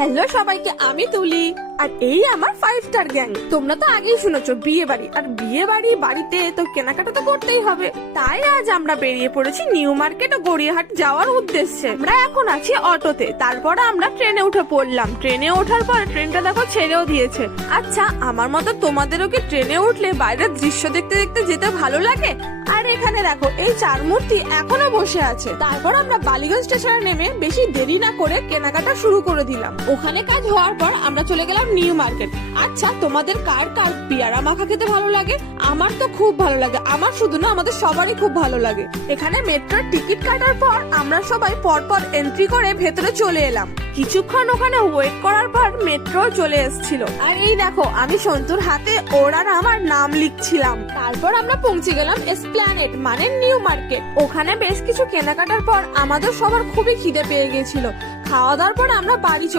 Hello সবাইকে, আমি তুলি আর এই আমার 5 স্টার গ্যাং। তোমরা তো আগেই শুনেছো বিয়ে বাড়ি, আর বিয়ে বাড়ি বাড়িতে তো কেনাকাটা তো করতেই হবে। তাই আজ আমরা বেরিয়ে পড়েছি নিউ মার্কেট ও গড়িয়াহাট যাওয়ার উদ্দেশ্যে। আমরা এখন আছি অটোতে, তারপরে আমরা ট্রেনে উঠে পড়লাম। ট্রেনে ওঠার পর ট্রেনটা দেখো ছেড়েও দিয়েছে। আচ্ছা, আমার মতো তোমাদেরও কি ট্রেনে উঠলে বাইরের দৃশ্য দেখতে দেখতে যেতে ভালো লাগে? আর এখানে দেখো এই 4 মূর্তি এখনো বসে আছে। তারপর আমরা বালিগঞ্জ স্টেশনে নেমে বেশি দেরি না করে কেনাকাটা শুরু করে দিলাম। ওখানে কাজ হওয়ার পর আমরা চলে গেলাম নিউ মার্কেট। আচ্ছা, তোমাদের কার কার পেয়ারা মাখা খেতে ভালো লাগে? আমার তো খুব ভালো লাগে, আমার শুধু না আমাদের সবারই খুব ভালো লাগে। এখানে মেট্রোর টিকিট কাটার পর আমরা সবাই পরপর এন্ট্রি করে ভেতরে চলে এলাম। কিছুক্ষণ ওখানে ওয়েট করার পর মেট্রো চলে এসেছিল। আর এই দেখো আমি সন্তুর হাতে ওর আর আমার নাম লিখছিলাম। তারপর আমরা পৌঁছে গেলাম এসপ্ল্যানেড মানে নিউ মার্কেট। ওখানে বেশ কিছু কেনাকাটার পর আমাদের সবার খুবই খিদে পেয়ে গেছিল। খাওয়া দাওয়ার পর আমরা বাড়ি